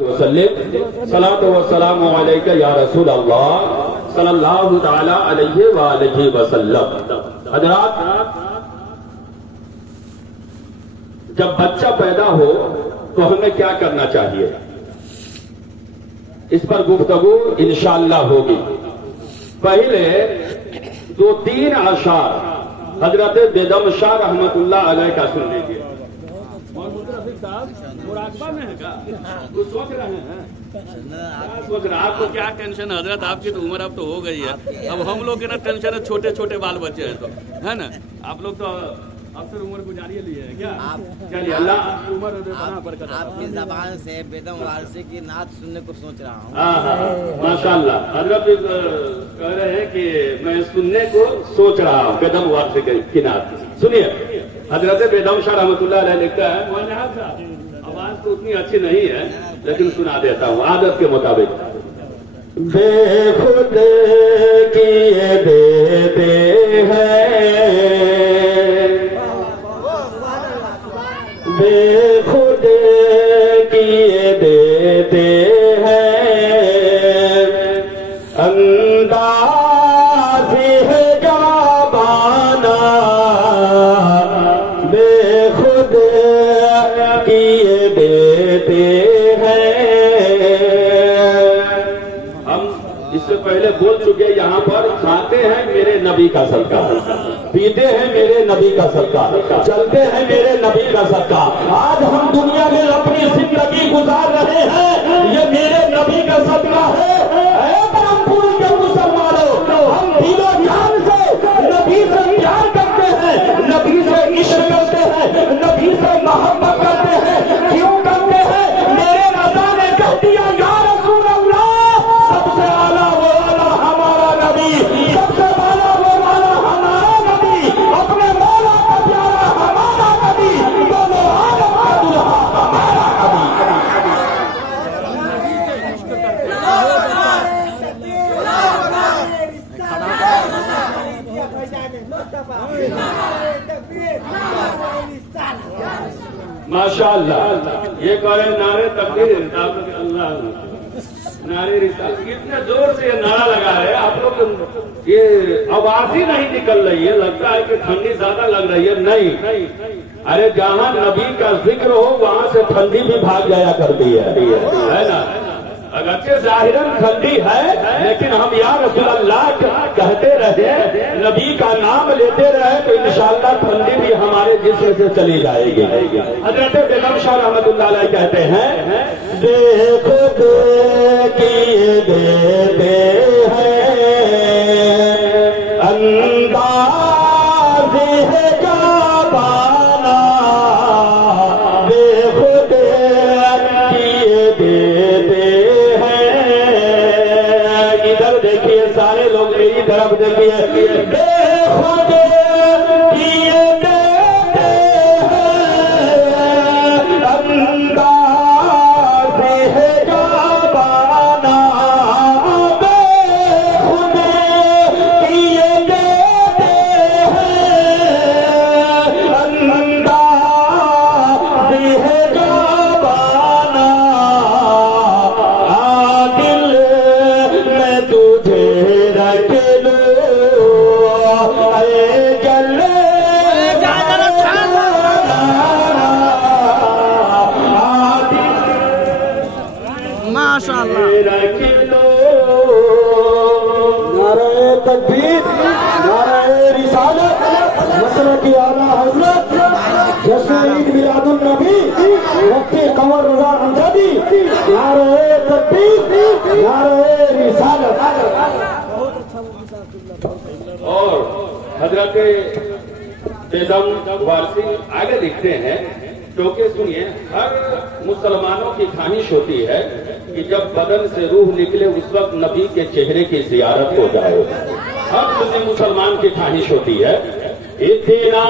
وسلم صلاۃ و سلام علیک یا رسول اللہ صلی اللہ تعالی علیہ وآلہ وسلم۔ حضرات، جب بچہ پیدا ہو تو ہمیں کیا کرنا چاہیے، اس پر گفتگو انشاءاللہ ہوگی۔ پہلے 2-3 اشعار حضرت بیدم شاہ رحمت اللہ علیہ کا سن لیجیے۔ مراقبہ میں ہے کیا؟ کچھ سوچ رہے ہیں؟ آپ کو کیا ٹینشن ہے حضرت، آپ کی تو عمر اب تو ہو گئی ہے، اب ہم لوگ کے نا ٹینشن ہے، چھوٹے چھوٹے بال بچے ہیں تو ہے نا، آپ لوگ تو اکثر عمر گزاری لیے ہیں کیا؟ چلیے اللہ آپ کی عمر برکت۔ آپ کی زبان سے بیدم وارثی کی نعت سننے کو سوچ رہا ہوں۔ ماشاء اللہ، حضرت کہہ رہے ہیں کہ میں سننے کو سوچ رہا ہوں بیدم وارثی کی نعت۔ سنیے، حضرت بیدم شاہ رحمۃ اللہ علیہ لکھتا ہے، آواز تو اتنی اچھی نہیں ہے لیکن سنا دیتا ہوں عادت کے مطابق۔ بے خود کیے دیتے ہیں، بے خود کیے دیتے ہیں، انداز ہے جابانا، بے خود کیے دیتے ہیں۔ ہم اس سے پہلے بول چکے، یہاں پر کھاتے ہیں میرے نبی کا صدقہ، پیتے ہیں میرے نبی کا صدقہ، چلتے ہیں میرے نبی کا صدقہ۔ آج ہم دنیا میں اپنی زندگی گزار رہے ہیں، یہ میرے نبی کا صدقہ ہے۔ اے برہمپور کے مسلمانوں، ہم دل و جان سے نبی سے پیار کرتے ہیں، نبی سے عشق کرتے ہیں، نبی سے محبت کرتے ہیں۔ کیوں کرتے ہیں؟ میرے رضا نے کہہ دیا یا رسول اللہ، سب سے اعلیٰ وہ والا ہمارا نبی، سب سے اعلیٰ وہ والا ہمارا نبی، اپنے مولا کا پیارا ہمارا نبی، دونوں عالم کا دلہا ہمارا نبی۔ ماشاء اللہ، یہ کہے نعرے تکبیر، اللہ نعرے رسالت، کتنے زور سے یہ نعرہ لگا ہے آپ لوگ، یہ آواز ہی نہیں نکل رہی ہے، لگتا ہے کہ ٹھنڈی زیادہ لگ رہی ہے۔ نہیں، ارے جہاں نبی کا ذکر ہو وہاں سے ٹھنڈی بھی بھاگ جایا کرتی ہے نا۔ اگرچہ ظاہراً ٹھنڈی ہے لیکن ہم یا رسول اللہ کہتے رہے، نبی کا نام لیتے رہے تو انشاءاللہ ٹھنڈی بھی ہمارے جسم سے چلی جائے گی۔ حضرت بیدم شاہ رحمۃ اللہ علیہ کہتے ہیں، بے خود کیے دیتے ہیں، انداز ہے جابانا، بے خود کیے دیتے ہیں۔ ادھر دیکھیے سارے لوگ میری طرف دیکھیے، بے خود کیے دیتے ہیں، انداز ہے جابانا، بے خود کیے دیتے ہیں، انداز ہے جابانا، دل میں تجھے رکھ لوں، اے جلے ماشاء اللہ۔ رکھ لو۔ نعرہ تکبیر، نعرہ رسالت، مسلک اعلیٰ حضرت جشن میلاد النبی مفتی قمر رضا امجدی، نعرہ تکبیر، نعرہ رسالت۔ اور حضرت بیدم وارثی آگے لکھتے ہیں، کیونکہ سنیے، ہر مسلمانوں کی خواہش ہوتی ہے کہ جب بدن سے روح نکلے اس وقت نبی کے چہرے کی زیارت ہو جائے، ہر کسی مسلمان کی خواہش ہوتی ہے۔ اتنا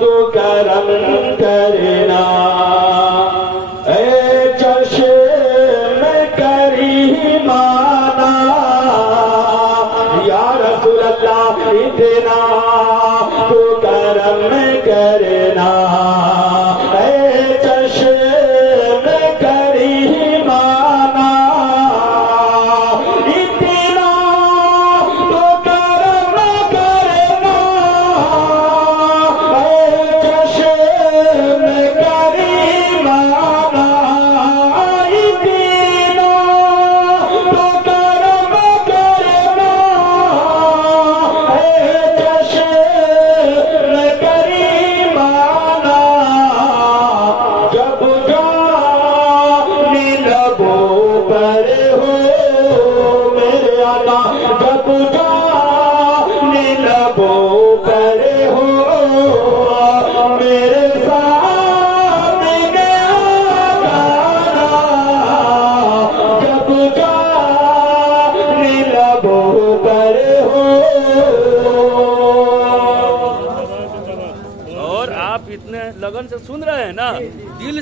تو کرم کرنا اے چشم کریمانہ، یا رسول اللہ اتنا تو کرم کرنا اے چشم کریمانہ،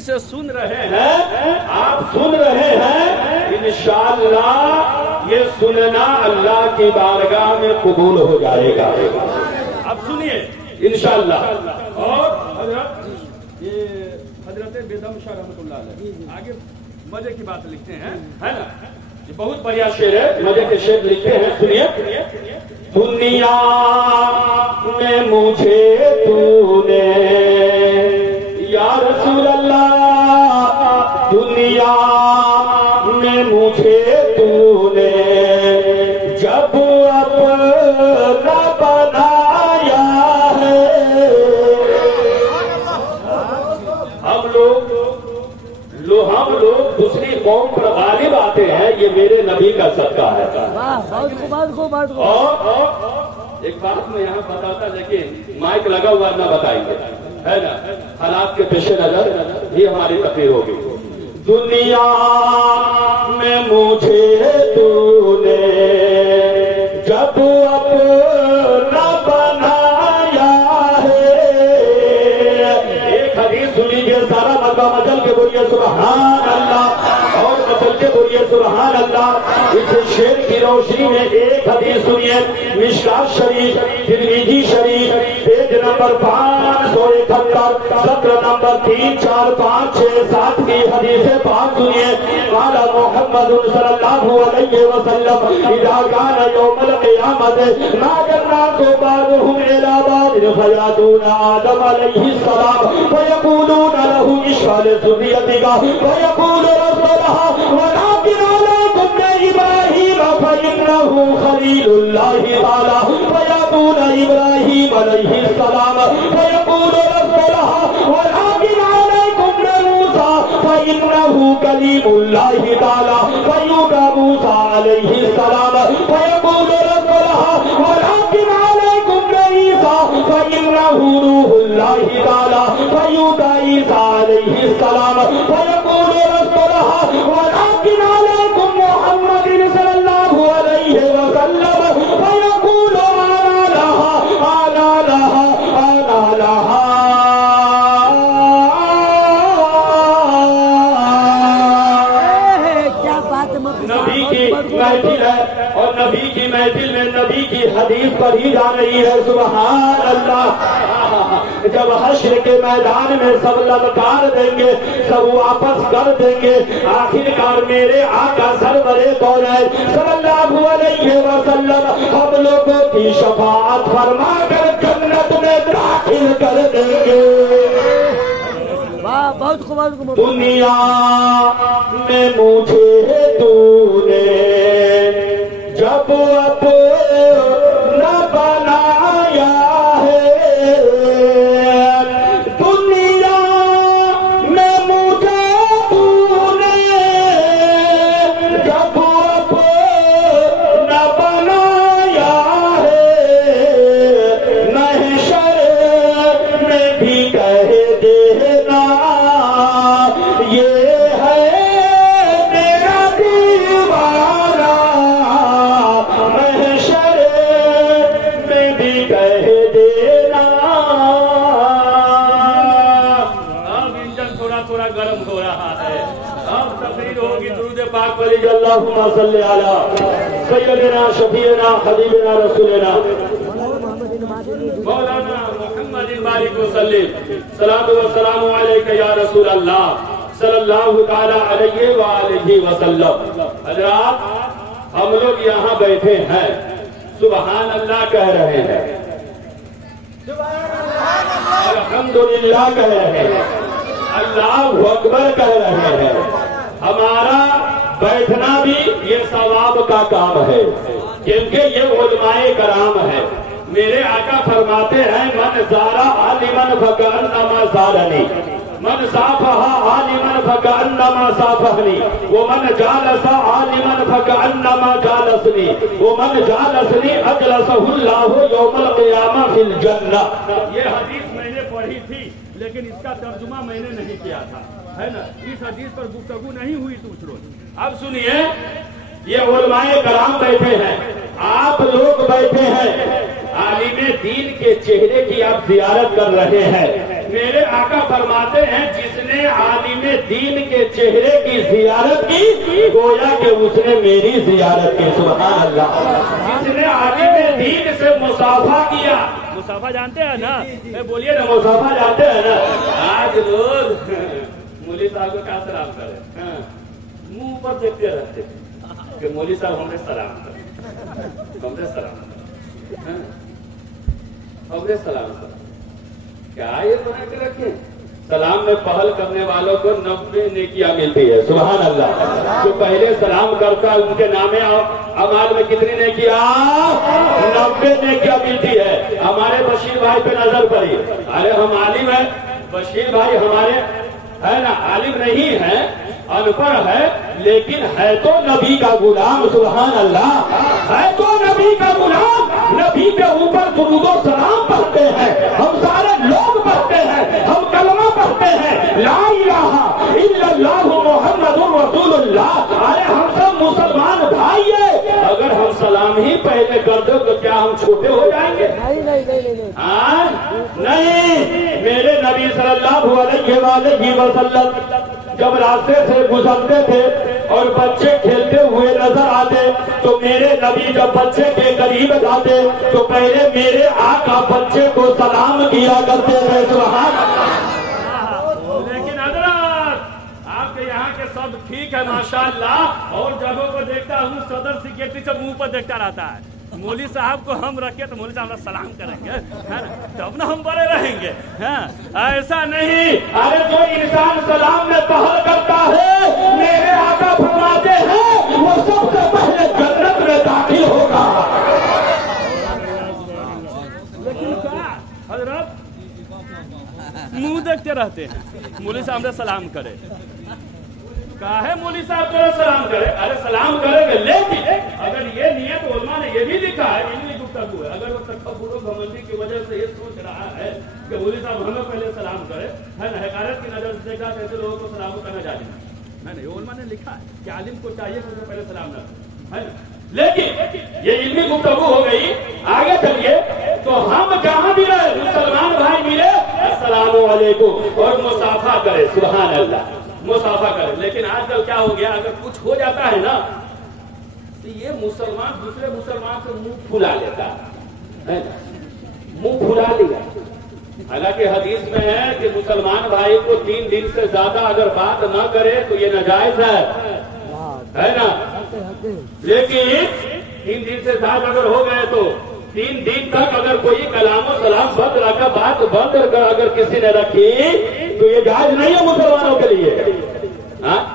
से सुन रहे हैं, आप सुन रहे हैं, इंशाअल्लाह ये सुनना अल्लाह की बारगाह में कबूल हो जाएगा। अब सुनिए इंशाअल्लाह। और ये हजरत बेदम शाह रहमतुल्लाह अलैह आगे मजे की बात लिखते हैं, है ना? ये बहुत बढ़िया शेर है, मजे के शेर लिखते हैं, सुनिए। दुनिया में मुझे तूने या रसूल अल्लाह, दुनिया में मुझे तूने जब अपना बनाया है। हम लोग दूसरी कौम पर गालिब आते हैं, ये मेरे नबी का सदका है। और एक बात मैं यहाँ बताता, लेकिन माइक लगा हुआ ना बताएंगे, है ना? हालात के पेश नजर ही हमारी तकरीर होगी। दुनिया में मुझे तूने जब अपना बनाया है। एक हदीस सुन लीजिए, सारा मक्का मचल के बोलिए सुभान अल्लाह, और मचल के बोलिए सुभान अल्लाह। इस शेर की रोशनी में एक हदीस सुनिए, मिशकात शरीफ, तिरमिजी शरीफ, पेज नंबर 571, सत्र नंबर 3, 4, 5, 6, 7 की हदीस पाक सुनिए। काला मोहम्मद सल्लल्लाहु अलैहि वसल्लम इज़ा काना यौमुल क़ियामत मा जन्नातु बादुहुम इला बादिन फयातूना आदम अलैहि सलाम फयक़ूलूना लहू इश्फ़ाल ज़ुर्रियतिका फयक़ूलु रब्बना वलाकिन अलैकुम इब्राहीम फइन्नहु खलीलुल्लाहि ताला फयक़ूलु इब्राहीम अलैहि सलाम फयक़ूलु रब्बना वलाकिन अलैकुम मूसा फइन्नहु कलीमुल्लाहि ताला फयुदा मूसा अलैहि सलाम फयक़ूलु रब्बना वलाकिन अलैकुम ईसा फइन्नहु रूहुल्लाहि ताला फयुदा ईसा अलैहि सलाम फयक़ूलु रब्बना वलाकिन अलैकुम मुहम्मदिन सल्लल्लाहु अलैहि वसल्लम फयक़ूलु आना लहा आना लहा आना लहा। नबी की महफिल है और नबी की महफिल में नबी की हदीस पर ही जा रही है, सुभान अल्लाह। जब हश्र के मैदान में सब ललकार देंगे, सब वापस कर देंगे, आखिरकार मेरे आका सरवरे कौनैन सल्लल्लाहु अलैहि वसल्लम हम लोगों की शफाअत फरमा कर जन्नत में दाखिल कर देंगे। दुनिया में मुझे तूने जब अपना बनाया है, दुनिया में मुझे तूने जब अपना बनाया है, महशर में भी कह देना ये है मेरा दीवाना, महशर में भी कह देना। अब इंजन थोड़ा थोड़ा गर्म हो रहा है, अब तकरीर होगी दुरूद पाक पर अल्लाहुम्मा सल्ली अला सय्यदिना शफीना हबीबना रसूलना मौलाना मुहम्मद बारिक वसल्लम सलातु व सलामु अलैका या रसूल अल्लाह सल्लल्लाहु तआला अलैहि व आलिहि वसल्लम। हज़रात, हम लोग यहाँ बैठे हैं, सुभान अल्लाह कह रहे हैं, अल्हम्दुलिल्लाह कह रहे हैं, अल्लाहु अकबर कह रहे हैं। हमारा बैठना भी ये सवाब का काम है, क्योंकि ये उलमाए कराम है। मेरे आका फरमाते हैं, मन ज़ारा आलिमन फकअन्नमा ज़ारनी, मन साफहा आलिमन फकअन्नमा साफहनी, वो मन जालसा आलिमन फकअन्नमा जालसनी, वो मन जालसनी अजलसहुल्लाहु यौमल क़ियामा फिल जन्नह। ये हदीस मैंने पढ़ी थी, लेकिन इसका तर्जुमा मैंने नहीं किया था, है ना? इस हदीस पर गुफ्तगू नहीं हुई दूसरों। अब सुनिए, ये उलमाए कराम बैठे हैं, आप लोग बैठे हैं, आलिमे दीन के चेहरे की आप जियारत कर रहे हैं। میرے آقا فرماتے ہیں جس نے عالم دین کے چہرے کی زیارت کی گویا کہ اس نے میری زیارت کی. سبحان اللہ. جس نے عالم دین سے مصافحہ کیا. مصافحہ جانتے ہیں نا؟ بولیے نا, مصافحہ جانتے ہیں نا. آج لوگ مولوی صاحب کو کیا سلام کرے, منہ پر دیکھتے رہتے کہ مولوی صاحب ہمیں سلام کرے, ہمیں سلام کرے, ہمیں سلام کرے. کیا یہ بنا کے رکھیں؟ سلام میں پہل کرنے والوں کو 90 نیکیاں ملتی ہے. سبحان اللہ. جو پہلے سلام کرتا ہے ان کے نام اعمال میں کتنی نیکیاں؟ 90 نیکیاں ملتی ہے. ہمارے بشیر بھائی پہ نظر پڑی. ارے ہم عالم ہیں, بشیر بھائی ہمارے ہے نا عالم نہیں ہے, ان پڑھ ہے, لیکن ہے تو نبی کا غلام. سبحان اللہ. ہے تو نبی کا غلام. نبی کے اوپر درود و سلام پڑھتے ہیں, ہم سارے لوگ پڑھتے ہیں, ہم کلمہ پڑھتے ہیں لا الہ الا اللہ محمد رسول اللہ. ارے ہم سب مسلمان بھائی ہیں. اگر ہم سلام ہی پہلے کر دو تو کیا ہم چھوٹے ہو جائیں گے؟ نہیں. میرے نبی صلی اللہ علیہ وآلہ وسلم جب راستے سے گزرتے تھے اور بچے کھیلتے ہوئے نظر آتے تو میرے نبی جب بچے کے قریب جاتے تو پہلے میرے آقا بچے کو سلام کیا کرتے تھے. سبحان اللہ. لیکن حضرت آپ کے یہاں کے سب ٹھیک ہے ماشاءاللہ, اور جگہوں کو دیکھتا ہوں صدر سیکرٹری سے منہ پر دیکھتا رہتا ہے. مولوی صاحب کو ہم رکھے تو مولوی صاحب سلام کریں گے تب نہ ہم بڑے رہیں گے. ایسا نہیں. ارے جو انسان سلام میں پہل کرتا ہے میرے آقا فرماتے ہیں وہ سب سے پہلے جنت میں داخل ہوگا. لیکن کیا حضرت منہ دیکھتے رہتے ہیں, مولوی صاحب نے سلام کرے. کہا ہے مولوی صاحب کو سلام کرے. ارے سلام کرے گے, لیکن اگر یہ نیت علماء نے یہ بھی لکھا ہے, علمی گفتگو ہے, اگر وہ تکبر و گھمنڈی کی وجہ سے یہ سوچ رہا ہے کہ مولوی صاحب ہمیں پہلے سلام کرے, ہے نا, حقارت کی نظر سے دیکھا ایسے لوگوں کو سلام کرنا جائز نہیں. یہ علماء نے لکھا ہے کہ عالم کو چاہیے کہ اسے پہلے سلام نہ کرے, ہے نا. لیکن یہ علمی گفتگو ہو گئی. آگے چلیے تو ہم جہاں بھی رہے مسلمان بھائی ملے السلام علیکم اور مصافحہ کرے. سبحان اللہ. مصافحہ کرے. لیکن آج کل کیا ہو گیا, اگر کچھ ہو جاتا ہے نا تو یہ مسلمان دوسرے مسلمان سے منہ پھلا لیتا ہے, منہ پھلا لیا. حالانکہ حدیث میں ہے کہ مسلمان بھائی کو 3 دن سے زیادہ اگر بات نہ کرے تو یہ ناجائز ہے نا. لیکن 3 دن سے زیادہ اگر ہو گئے تو 3 دن تک اگر کوئی کلام و سلام بند رکھا, بات بند کر اگر کسی نے رکھی تو یہ جائز نہیں ہے مسلمانوں کے لیے.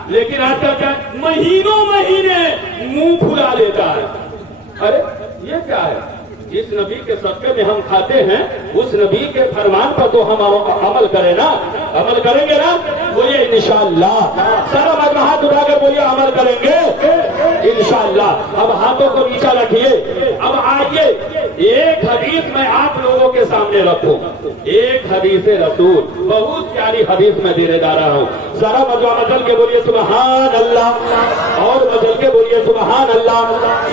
لیکن آج کل کیا مہینوں مہینے منہ پھلا لیتا ہے. ارے یہ کیا ہے؟ جس نبی کے صدقے میں ہم کھاتے ہیں اس نبی کے فرمان پر تو ہم عمل کریں نا, عمل کریں گے نا. بولیے انشاءاللہ. سارا مجھ میں ہاتھ اٹھا کر بولیے عمل کریں گے انشاءاللہ. اب ہاتھوں کو نیچا رکھیے. اب آئیے ایک حدیث میں آپ لوگوں کے سامنے رکھوں, ایک حدیث رسول, بہت پیاری حدیث میں دینے جا رہا ہوں. ذرا مجل کے بولیے سبحان اللہ, اور مجل کے بولیے سبحان اللہ.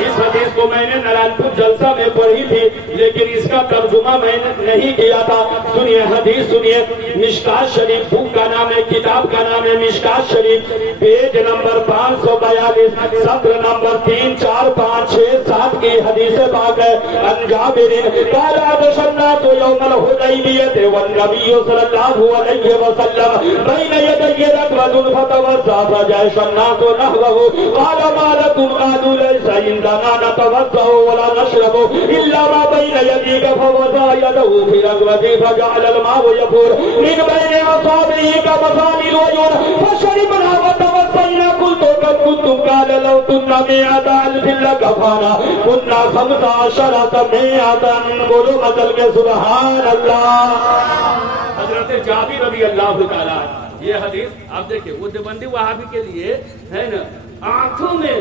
اس حدیث کو میں نے نارائن پور جلسہ میں پڑھی تھی لیکن اس کا ترجمہ میں نے نہیں کیا تھا. سنیے حدیث سنیے. مشکات شریف بک کا نام ہے, کتاب کا نام ہے مشکات شریف, پیج نمبر 542, سطر نمبر 3, 4, 5, 6, 7 کی حدیث پاک ہے. ان جابر قال ابشرناك يوم الحديبية والنبي صلى الله عليه وسلم بين يدي ركبة فتوضأ فجاش الناس نحوه قال ما لكم قالوا ليس عندنا نتوضأ ولا نشرب إلا ما بين يديك فوضع يده في ركبته فجعل الماء يفور من بين أصابعه كمثال الوجود فشربنا وتوضأنا قلت قد كنتم قال لو كنا 100 ألف لكفانا كنا 15 مئة. بولو مدل کے سبحان اللہ. حضرت جابر رضی اللہ تعالیٰ, یہ حدیث آپ دیکھیں وہ دیوبندی وہابی کے لیے ہے نا, آنکھوں میں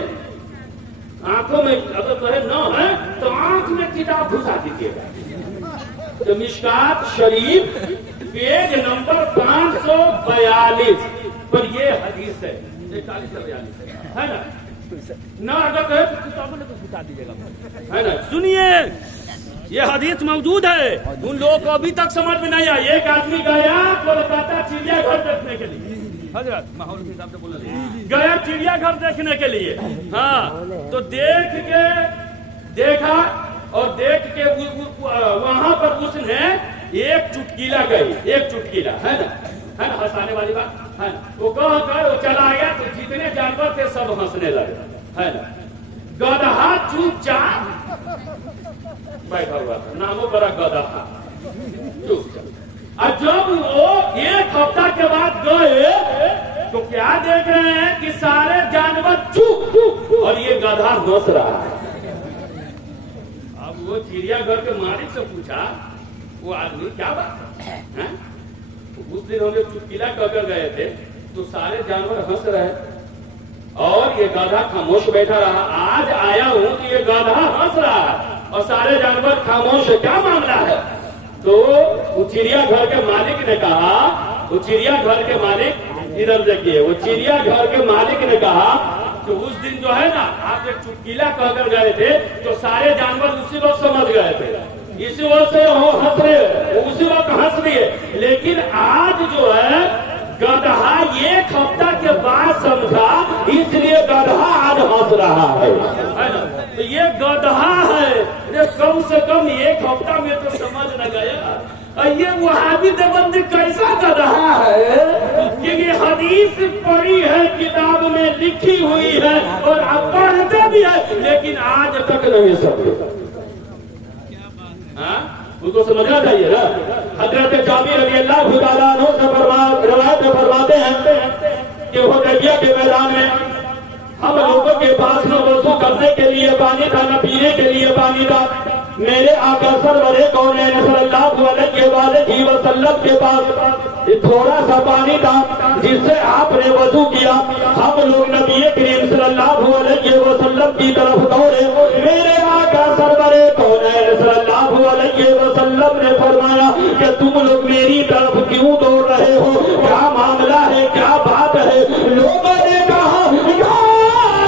اگر کہے نہ ہے تو آنکھ میں کتاب گھسا دیجیے گا. تو مشکات شریف پیج نمبر 542 پر یہ حدیث ہے, 41 سے 42 ہے نا. نہ اگر کہے تو کتابوں نے تو گھسا دیجیے گا, ہے نا. سنیے ये हदीस मौजूद है, उन लोगों को अभी तक समझ में नहीं आया। एक आदमी गया कोलकाता चिड़ियाघर देखने के लिए, हजरत माहौल के हिसाब से बोल रहे, गया चिड़ियाघर देखने के लिए। हाँ, तो देखा और देख के वहां पर उसने एक चुटकीला गई, एक चुटकीला है ना हंसाने वाली बात है ना, वो कह कर वो चला गया तो जितने जानवर थे सब हंसने लगे, है ना। गदहा चुपचाप बैठा हुआ था, नामों पर गदहा चुपचाप। और जब वो एक हफ्ता के बाद गए तो क्या देख रहे हैं कि सारे जानवर चुप और ये गधा हंस रहा है। अब वो चिड़ियाघर के मालिक से पूछा, वो आदमी क्या बात है? उस दिन हम लोग चुटकीला कहकर गए थे तो सारे जानवर हंस रहे और ये गधा खामोश बैठा रहा। आज आया हूं कि ये गधा हंस रहा है और सारे जानवर खामोश है, क्या मामला है? तो वो चिड़ियाघर के मालिक ने कहा, वो चिड़ियाघर के मालिक इधर देखिए, वो चिड़ियाघर के मालिक ने कहा तो उस दिन जो है ना आप एक चुटकीला कहकर गए थे तो सारे जानवर उसी वक्त समझ गए थे, इसी वक्त से वो हंस रहे, उसी वक्त हंस दिए। लेकिन आज जो है गधा एक हफ्ता के बाद समझा, इसलिए गधा आज हंस रहा है ना। तो ये गधा है, ये कम से कम एक हफ्ता में तो समझ न गया। और ये वहाबी देवबंदी कैसा गधा है, क्योंकि हदीस पढ़ी है, किताब में लिखी हुई है और आप पढ़ते भी है, लेकिन आज तक नहीं समझे। उनको समझना चाहिए ना। हजरत जाबिर रज़ियल्लाहु ताला अन्हु से रवायत में फरमाते हैं कि हुदैबिया के मैदान में हम लोगों के पास न वज़ू करने के लिए पानी था, न पीने के लिए पानी था। मेरे आका सरवरे कौनैन सल्लल्लाहु अलैहि वसल्लम के पास थोड़ा सा पानी था जिससे आपने वज़ू किया। हम लोग नबी करीम सल्लल्लाहु अलैहि वसल्लम की तरफ दौड़े। मेरे आका सरवरे कौनैन सल्लल्लाहु अलैहि वसल्लम ने फरमाया कि तुम लोग मेरी तरफ क्यों दौड़ रहे हो, क्या मामला है, क्या बात है? लोगों ने कहा या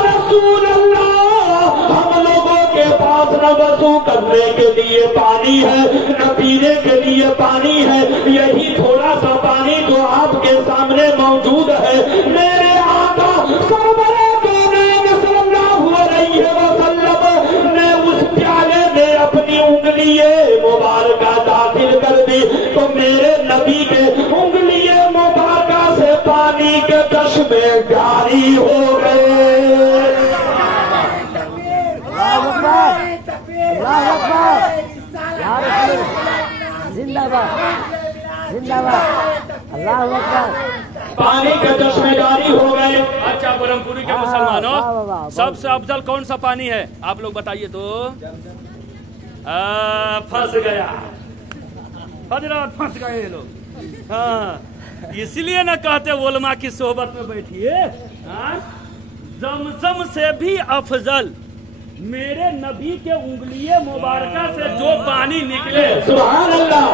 रसूल अल्लाह, हम लोगों के पास न वज़ू करने के लिए पानी है, न पीने के लिए पानी है, यही थोड़ा सा पानी जो आपके सामने मौजूद है। मेरे आका सरवरे कौनैन सल्लल्लाहु अलैहि वसल्लम ने उस प्याले में अपनी उंगलियां मुबारका दाखिल कर दी तो मेरे नबी के उंगलियां मुबारका से पानी के चश्मे जारी हो गए। जिंदाबाद जिंदाबाद, अल्लाह अकबर। पानी के चश्मे जारी हो गए। अच्छा ब्रह्मपुरी के मुसलमानों, सबसे अफजल कौन सा पानी है आप लोग बताइए तो? फंस गया हजरत, फंस गए ये लोग। हाँ, इसलिए ना कहते उलमा की सोहबत में बैठिए। जमजम से भी अफजल मेरे नबी के उंगलिये मुबारका से जो पानी निकले, सुभान अल्लाह,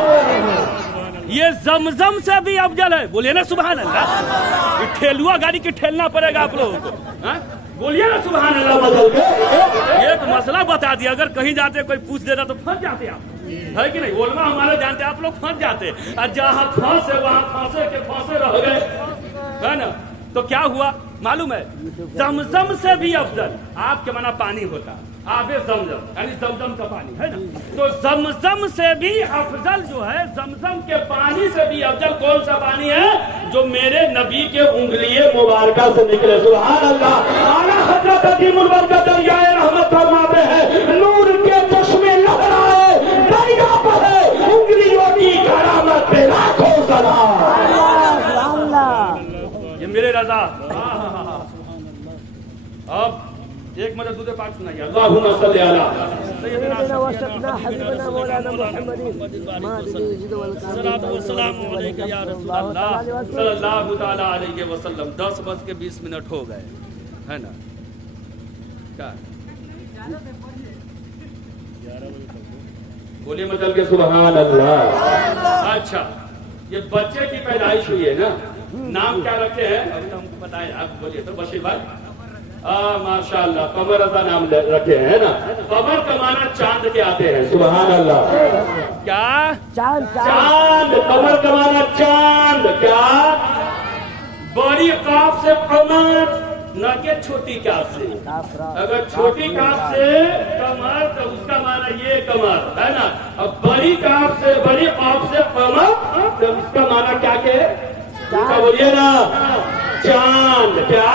ये जमजम से भी अफजल है। बोलिए ना सुभान अल्लाह। ठेलुआ गाड़ी की ठेलना पड़ेगा आप लोगों को, बोलिए ना सुभान अल्लाह। एक मसला बता दिया, अगर कहीं जाते कोई पूछ देता तो फंस जाते आप, है कि नहीं? उलमा हमारे जानते, आप लोग फंस जाते। और जहाँ फंसे वहाँ फंसे रह गए, है ना। तो क्या हुआ मालूम है? जमजम से भी अफजल, आपके माना पानी होता, आबे जमजम यानी जमजम का पानी, है ना। तो जमजम से भी अफजल जो है, जमजम के पानी से भी अफजल कौन सा पानी है? जो मेरे नबी के उंगलिये मुबारका से निकले। सुभान अल्लाह। आला हजरत अजीमुल बरकत दरियाए रहमत फरमाते हैं, नूर के चश्मे लहराए, दरिया बहे, उंगलियों की करामत पे लाखों सलाम। ये मेरे रजा। अब एक मदद दूध पाक सुनाइए। अल्लाहुम्मा सल्ली अला सय्यदना व शफना हबीबना मौलाना मुहम्मदिन सलाम अलैका या रसूल अल्लाह सल्लल्लाहु तआला अलैहि वसल्लम। 10:20 हो गए, है ना। क्या बोलिए मतलब के सुभान अल्लाह। अच्छा, ये बच्चे की पैदाइश हुई है ना, नाम क्या रखे हैं? अभी तो हमको बताए, आप बोलिए तो। बशीर भाई ماشاءاللہ قمر رضا نام رکھے ہیں نا. قمر کا معنی چاند کے آتے ہیں. سبحان اللہ. کیا چاند چاند. قمر کا معنی چاند. کیا بڑی قاف سے قمر نہ کہ چھوٹی کاف سے. اگر چھوٹی کاف سے قمر تو اس کا معنی یہ قمر ہے نا. اب بڑی کاف سے بڑی قاف سے قمر تو اس کا معنی کیا کہ بولیے نا چاند. کیا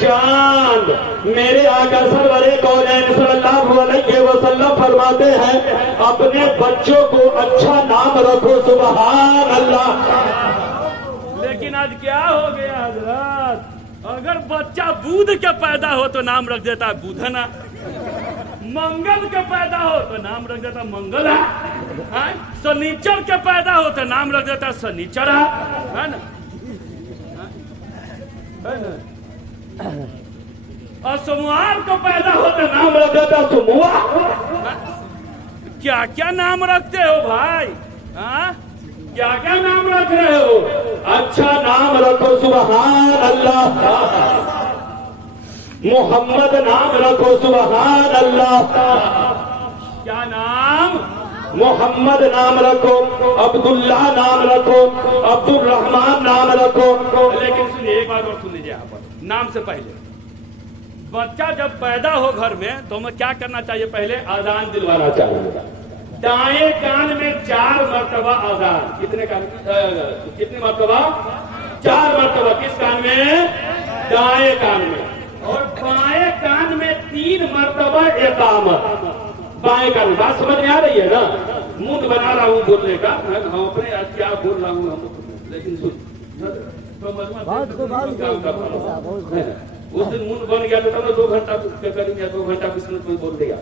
چاند. میرے آقا سرور کونین صلی اللہ علیہ وسلم فرماتے ہیں اپنے بچوں کو اچھا نام رکھو. سبحان اللہ. لیکن آج کیا ہو گیا حضرات, اگر بچہ بدھ کے پیدا ہو تو نام رکھ دیتا ہے بدھنا, منگل کے پیدا ہو تو نام رکھ دیتا منگلا, سنیچر کے پیدا ہو تو نام رکھ دیتا سنیچرا, ہے نا. اور سوموار کو پیدا ہو تو نام رکھ دیتا سوموا. کیا کیا نام رکھتے ہو بھائی, کیا کیا نام رکھ رہے ہو. اچھا نام رکھو. سبحان اللہ. محمد نام رکھو. سبحان اللہ. کیا نام. محمد نام رکھو. عبداللہ نام رکھو. عبد الرحمان نام رکھو. لیکن سنیے ایک بات اور سن لیجیے یہاں پر. نام سے پہلے بچہ جب پیدا ہو گھر میں تو ہمیں کیا کرنا چاہیے, پہلے اذان دلوانا چاہیے. دائیں کان میں 4 مرتبہ اذان. کتنی مرتبہ 4 مرتبہ. کس کان میں. دائیں کان میں. اور بائیں کان میں 3 مرتبہ اقامت. بائیں کان میں. بات سمجھ میں آ رہی ہے نا. منہ بنا رہا ہوں بولنے کا, ہم اپنے آج کیا بول رہا ہوں لیکن اس دن منہ بن گیا تو 2 گھنٹہ کریں گے, 2 گھنٹہ کسی نے کوئی بول دیا.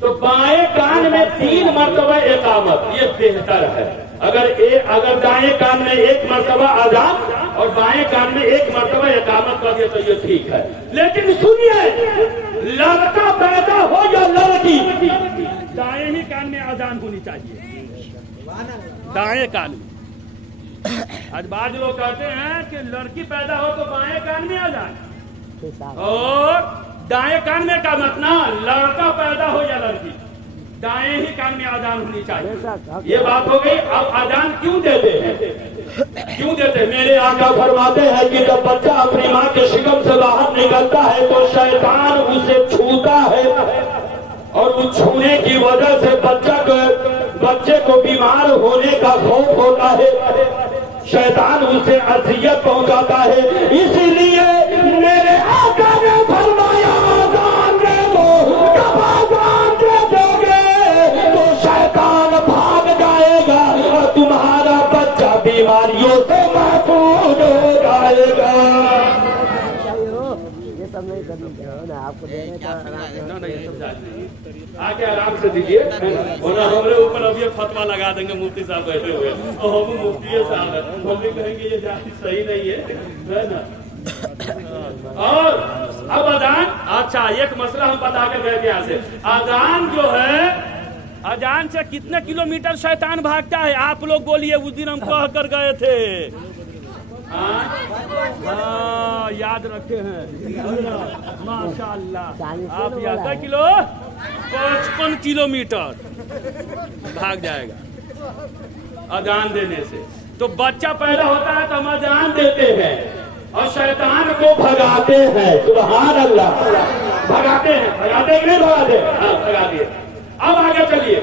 تو بائیں کان میں 3 مرتبہ اقامت, یہ بہتر ہے. اگر دائیں کان میں 1 مرتبہ اذان اور بائیں کان میں 1 مرتبہ اقامت کر دیا تو یہ ٹھیک ہے. لیکن سنیے, لڑکا پیدا ہو یا لڑکی, دائیں ہی کان میں اذان ہونی چاہیے. دائیں کان میں. آج بعض لوگ کہتے ہیں کہ لڑکی پیدا ہو تو بائیں کان میں اذان, اور دائیں کان میں کا مطلب لڑکا پیدا ہو یا لڑکی دائیں ہی کان میں اذان ہونی چاہیے. یہ بات ہو گئی. اب اذان کیوں دیتے ہیں, کیوں دیتے ہیں. میرے آقا فرماتے ہیں کہ جب بچہ اپنی ماں کے شکم سے باہر نکلتا ہے تو شیطان اسے چھوتا ہے, اور اس چھونے کی وجہ سے بچے کو بیمار ہونے کا خوف ہوتا ہے. شیطان اسے اذیت پہنچاتا ہے. اسی لیے میرے آقا نے فرمایا اذان دے دو, جب اذان دے دو گے تو شیطان بھاگ جائے گا اور تمہارا بچہ بیماریوں سے محفوظ ہو جائے گا. یہ سب نہیں کرنی چاہیے نا, آپ کو آگے آرام سے دیجیے, ہمارے اوپر اب یہ فتوا لگا دیں گے مفتی صاحب بیٹھے ہوئے, اور ہم مفتی صاحب ہیں, ہم بھی کہیں گے یہ جانچ صحیح نہیں ہے نا. اور اب اذان, اچھا ایک مسئلہ ہم بتا کر گئے تھے یہاں سے. اذان جو ہے, اذان سے کتنے کلومیٹر شیطان بھاگتا ہے آپ لوگ بولیے. اس دن ہم کہہ کر گئے تھے, یاد رکھے ہیں ماشاء اللہ. آپ یہاں کلو 55 کلومیٹر بھاگ جائے گا اذان دینے سے. تو بچہ پیدا ہوتا ہے تو ہم اذان دیتے ہیں اور شیطان کو بھگاتے ہیں. سبحان اللہ. بھگاتے ہیں, بھگاتے کہ نہیں بھگاتے؟ بھگا دیے. اب آگے چلیے.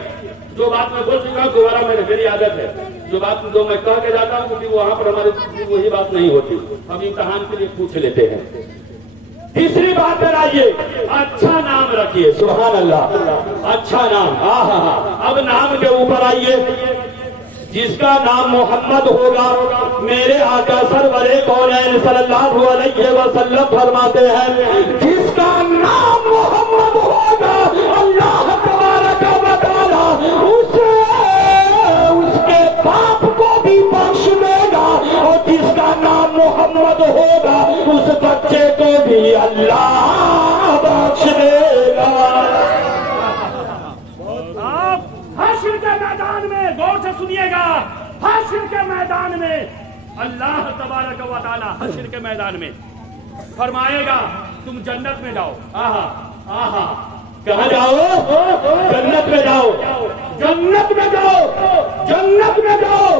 جو بات میں بول چکا دوبارہ میری عادت ہے, جو بات جو میں کہہ کے جاتا ہوں کیونکہ وہاں پر ہماری وہی بات نہیں ہوتی, ہم امتحان کے لیے پوچھ لیتے ہیں. تیسری بات پر آئیے, اچھا نام رکھیے. سبحان اللہ. اچھا نام. اب نام کے اوپر آئیے. جس کا نام محمد ہوگا, میرے آقا سرور کونین صلی اللہ علیہ وسلم فرماتے ہیں جس کا نام محمد ہوگا اللہ تبارک و تعالی اسے اس کے باپ کو بھی بخش دے گا, اور جس کا نام محمد ہوگا اس بچے کو بھی اللہ بخش دے گا. حشر کے میدان میں غور سے سنیے گا, حشر کے میدان میں اللہ تبارک و تعالی حشر کے میدان میں فرمائے گا तुम जन्नत में जाओ। आहा आहा, कहाँ जाओ? जन्नत में जाओ, जन्नत में जाओ, जन्नत में जाओ।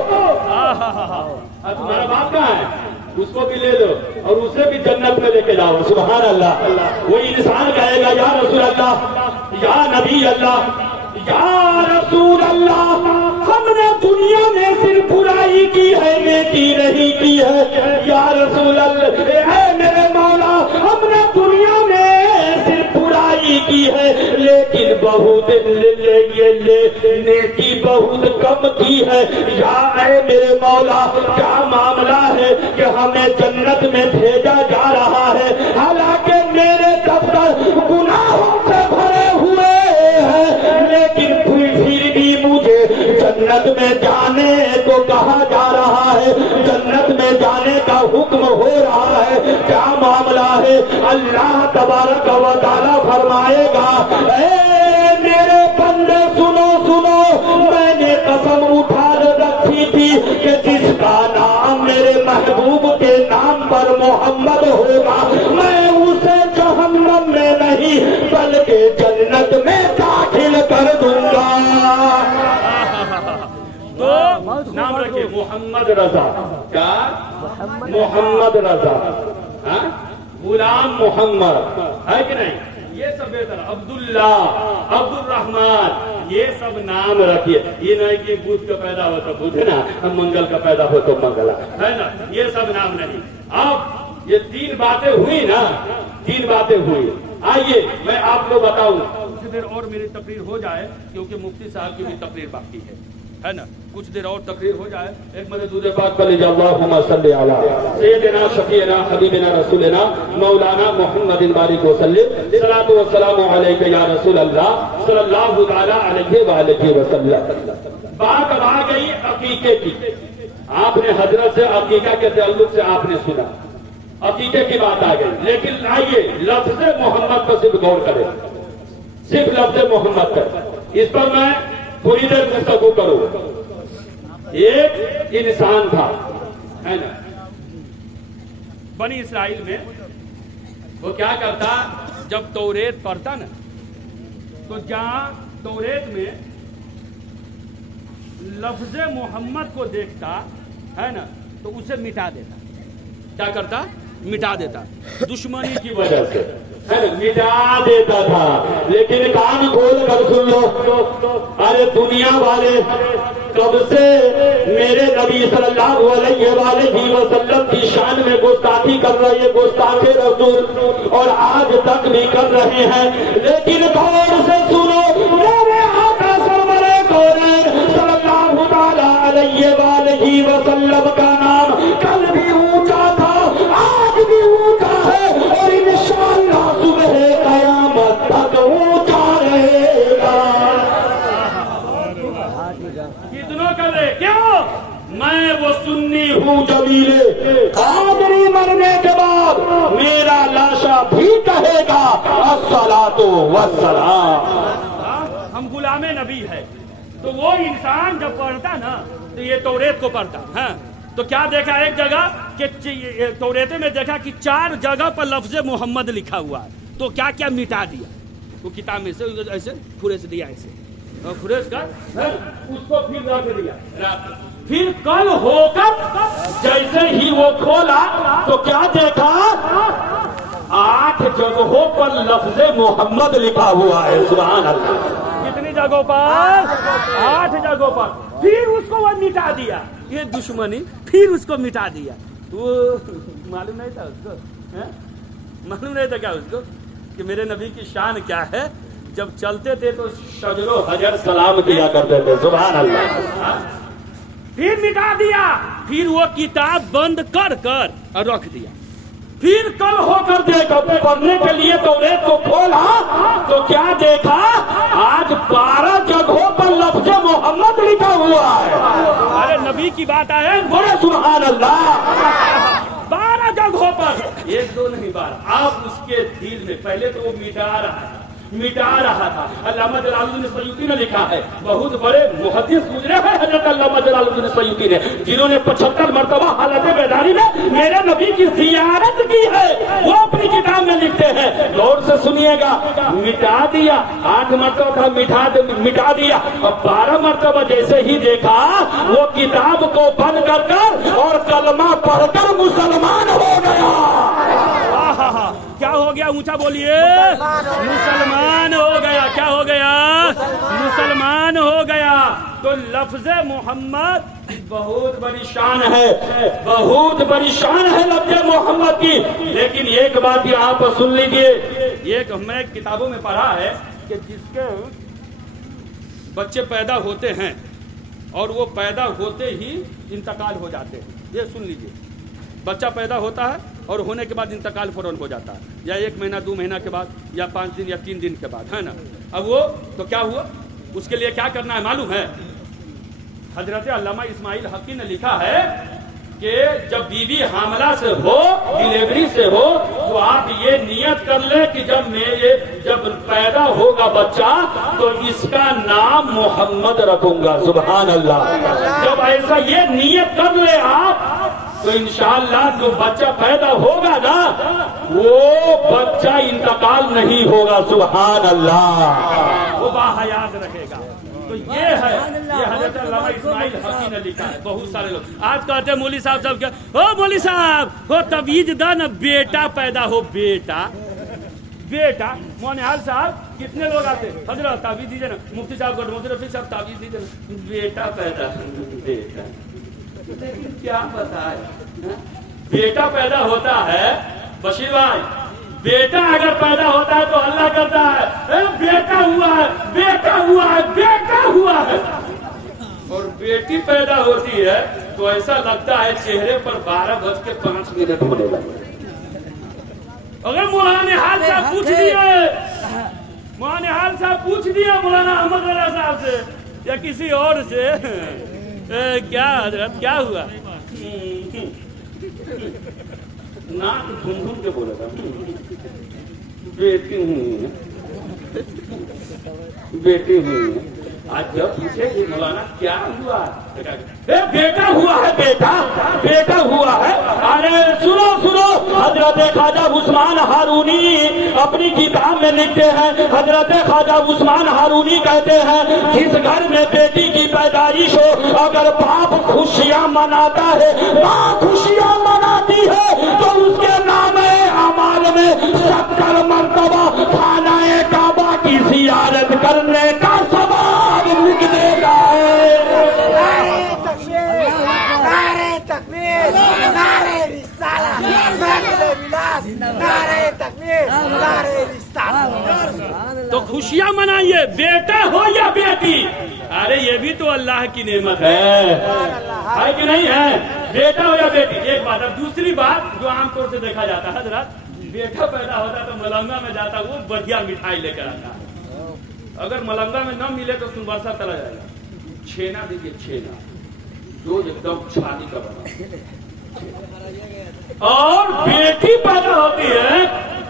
तुम्हारा बाप कहाँ है? उसको भी ले लो और उसे भी जन्नत में लेके जाओ। सुभान अल्लाह। वो इंसान कहेगा या रसूल अल्लाह, या नबी अल्लाह, या रसूल अल्लाह, हमने दुनिया में सिर्फ बुराई की है, नेकी नहीं की है। या रसूल अल्लाह, ऐ मेरे मौला, हमने दुनिया में सिर्फ बुराई की है, लेकिन बहुत नेकी बहुत कम की है। या ऐ मेरे मौला, क्या मामला है कि हमें जन्नत में भेजा जा रहा है, हालांकि मेरे दफ्तर गुनाहों से भरे हुए हैं, लेकिन फिर भी मुझे जन्नत में जाने को कहा जा रहा है, जन्नत में जाने का हुक्म हो रहा है। क्या मामला है? अल्लाह तबारक व तआला फरमाएगा, ए मेरे बंदे सुनो सुनो, मैंने कसम उठा रखी थी कि जिसका नाम मेरे महबूब के नाम पर मोहम्मद होगा, मैं उसे जहन्नम में नहीं बल्कि जन्नत में दाखिल कर दूंगा। तो नाम रखे मोहम्मद रजा। क्या? मोहम्मद रजा, गुलाम मोहम्मद है कि नहीं? ये सब बेहतर, अब्दुल्ला, अब्दुल रहमान, ये सब नाम रखिए। ये नहीं कि बुध का पैदा हो तो बुध ना, मंगल का पैदा हो तो मंगला, है ना? ये सब नाम नहीं। अब ये तीन बातें हुई ना, तीन बातें हुई। आइए मैं आपको बताऊं, कुछ देर और मेरी तकरीर हो जाए क्योंकि मुफ्ती साहब की भी तकरीर बाकी है ना? कुछ देर और तकरीर हो जाए। एक मदद दूसरे पाक पर अल्लाहुम्मा सल्ली अला सय्यिदिना शफीना हबीबिना रसूलिना मौलाना मुहम्मदिन बारिक वसल्लम, सलातु व सलामु अलैका या रसूल अल्लाह सल्लल्लाहु तआला अलैहि व आलिहि वसल्लम। बात अब आ गई अकीके की। आपने हजरत से अकीका के ताल्लुक से आपने सुना, अकीके की बात आ गई। लेकिन आइए लफ्ज़ मोहम्मद पर सिर्फ गौर करें, सिर्फ लफ्ज़ मोहम्मद पर। इस पर मैं पूरी देर गुफ्तगू करूं। एक इंसान था, है ना, बनी इसराइल में। वो क्या करता, जब तौरेत पढ़ता ना, तो जहां तौरेत में लफ्ज़ मोहम्मद को देखता है ना, तो उसे मिटा देता। क्या करता? मिटा देता, दुश्मनी की वजह से, है ना, मिटा देता था। लेकिन कान खोल कर सुन लो, अरे दुनिया वाले कब से मेरे नबी सल्लल्लाहु अलैहि वसल्लम की शान में गुस्ताखी कर रहे हैं, गुस्ताखे रसूल, और आज तक भी कर रहे हैं। लेकिन गौर से सुनो, मेरे आका सरवरे कौनैन सल्लल्लाहु तआला अलैहि वसल्लम का नाम कल भी ऊंचा था, आज भी ऊंचा है, और इंशाअल्लाह सुबह कयामत तक ऊंचा रहेगा। कितनों कर रहे? क्यों? मैं वो सुन्नी हूँ जमीले, कादरी मरने के बाद मेरा लाशा भी कहेगा अस्सलातु वस्सलाम। हम गुलामे नबी है। तो वो इंसान जब पढ़ता ना, तो ये तौरेत को पढ़ता है, तो क्या देखा? एक जगह कि तौरेते में देखा कि 4 जगह पर लफ्ज़ मोहम्मद लिखा हुआ है। तो क्या क्या मिटा दिया वो किताब में से, ऐसे खुरेस दिया, ऐसे और खुरेस कर उसको फिर रख दिया। फिर कल होकर जैसे ही वो खोला तो क्या देखा? 8 जगहों पर लफ्ज़ मोहम्मद लिखा हुआ है। सुभान अल्लाह। कितनी जगहों पर? 8 जगहों पर। फिर उसको वो मिटा दिया, ये दुश्मनी, फिर उसको मिटा दिया। वो मालूम नहीं था उसको, मालूम नहीं था क्या उसको कि मेरे नबी की शान क्या है? जब चलते थे तो शजरो हजर सलाम किया करते थे। सुभान अल्लाह। फिर मिटा दिया, फिर वो किताब बंद कर कर और रख दिया। फिर कल होकर देखा, पढ़ने के लिए तौरेत को खोला तो क्या देखा? आज 12 जगहों पर लफ्ज़ मोहम्मद लिखा हुआ है। अरे नबी की बात है, बोले सुभान अल्लाह। 12 जगहों पर, 1 2 नहीं 12। आप उसके दिल में, पहले तो वो मिटा रहा है, मिटा रहा था। अल्लामा जलालुद्दीन सयूती ने लिखा है, बहुत बड़े मुहद्दिस गुजरे हैं हजरत अल्लामा जलालुद्दीन सयूती ने, जिन्होंने 75 मरतबा हालत बेदारी में मेरे नबी की जियारत की है। वो अपनी किताब में लिखते हैं, गौर से सुनिएगा, मिटा दिया, 8 मरतबा था मिटा दिया, अब 12 मरतबा जैसे ही देखा वो किताब को बंद कर और कलमा पढ़कर मुसलमान हो गया। क्या हो गया? ऊंचा बोलिए। मुसलमान हो गया। क्या हो गया? मुसलमान हो गया। तो लफ्ज मोहम्मद बहुत बड़ी शान है, बहुत बड़ी शान है लफ्ज मोहम्मद की। लेकिन एक बात यहाँ पर सुन लीजिए, एक हमने किताबों में पढ़ा है कि जिसके बच्चे पैदा होते हैं और वो पैदा होते ही इंतकाल हो जाते हैं, ये सुन लीजिए, बच्चा पैदा होता है और होने के बाद इंतकाल फौरन हो जाता है, या 1 महीना 2 महीना के बाद, या 5 दिन या 3 दिन के बाद, है ना। अब वो तो क्या हुआ, उसके लिए क्या करना है मालूम है? हजरत अल्लामा इस्माइल हकी ने लिखा है कि जब बीवी हामला से हो, डिलीवरी से हो, तो आप ये नियत कर ले कि जब पैदा होगा बच्चा तो इसका नाम मोहम्मद रखूंगा। सुभान अल्लाह। जब ऐसा ये नियत कर ले आप, तो इंशाअल्लाह जो बच्चा पैदा होगा ना, वो बच्चा इंतकाल नहीं होगा। सुभान अल्लाह। वो बाहयात रहेगा। तो ये है, ये हजरत अल्लामा इस्माइल हकी ने लिखा है। बहुत सारे लोग आज कहते हैं मौली साहब सब क्या, हो मौली साहब हो तबीज दा ना, बेटा पैदा हो, बेटा बेटा। मोनिहाल साहब कितने लोग आते, हजरत ताबीज दीजिए ना, मुफ्ती साहब को, मुफ्ती रफी साहब ताबीज दीजिए ना, बेटा पैदा, बेटा। लेकिन क्या पता है, बेटा पैदा होता है बशीर भाई, बेटा अगर पैदा होता है तो अल्लाह करता है बेटा हुआ है, बेटा हुआ है, बेटा हुआ है। और बेटी पैदा होती है तो ऐसा लगता है चेहरे पर 12:05 होने लगे। अगर मौलाना हाल साहब पूछ दिए, मौलाना हाल साहब पूछ दिया मौलाना अहमद रजा साहब से या किसी और से, क्या हजरत क्या हुआ, नाक घूम घूम के बोला था, बेटी हुई है, बेटी हुई है। आज जब पूछे कि मौलाना क्या हुआ, बेटा हुआ है, बेटा बेटा हुआ है। अरे सुनो सुनो, हजरत ख्वाजा उस्मान हारूनी अपनी किताब में लिखते हैं, हजरत ख्वाजा उस्मान हारूनी कहते हैं, जिस घर में बेटी की पैदाइश हो, अगर बाप खुशियां मनाता है, माँ खुशियां मनाती है, तो उसके नाम अमाल में 70 मरतबा खानाए काबा की जियारत करने का सवाब लिख देगा। तो खुशियां मनाइए, बेटा हो या बेटी। अरे ये भी तो अल्लाह की नेमत है कि नहीं है, बेटा हो या बेटी। एक बात। अब दूसरी बात जो आमतौर से देखा जाता है हजरत, बेटा पैदा होता तो मलंगा में जाता, वो बढ़िया मिठाई लेकर आता है। अगर मलंगा में न मिले तो सुनबरसा चला जाएगा। छेना देखिए, छेना जो एकदम छानी का बना। और बेटी पैदा होती है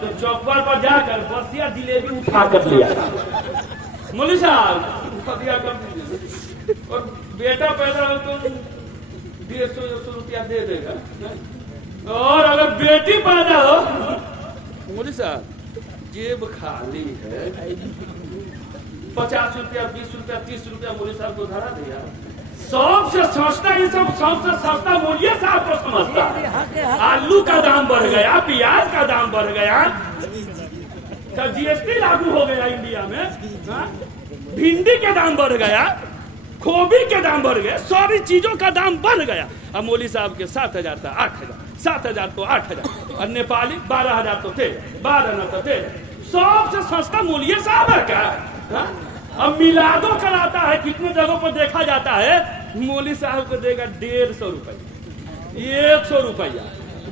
तो चौपर पर जाकर बसिया जिलेबी उठा कर लिया, मौलवी साहब बसिया कर दीजिए। और बेटा पैदा हो तो 150 रुपया दे देगा। और अगर बेटी पैदा हो, मौलवी साहब जेब खाली है, 50 रुपया, 20 रुपया, 30 रुपया मौलवी साहब को धरा दिया। सबसे सस्ता, ये सब सबसे सस्ता मूल्य साहब को समझता है। आलू का दाम बढ़ गया, प्याज का दाम बढ़ गया, जीएसटी लागू हो गया इंडिया में, भिंडी के दाम बढ़ गया, गोभी के दाम बढ़ गए, सारी चीजों का दाम बढ़ गया। अब मौलवी साहब के 7,000 था 8,000, 7,000 तो 8,000, और नेपाली 12,000 तो थे, 12 न तो थे। सबसे सस्ता मूल्य साहब है क्या? अब मिलादो कराता है, कितने जगहों पर देखा जाता है, मौलवी साहब को देगा 150 रुपया, 100 रुपया,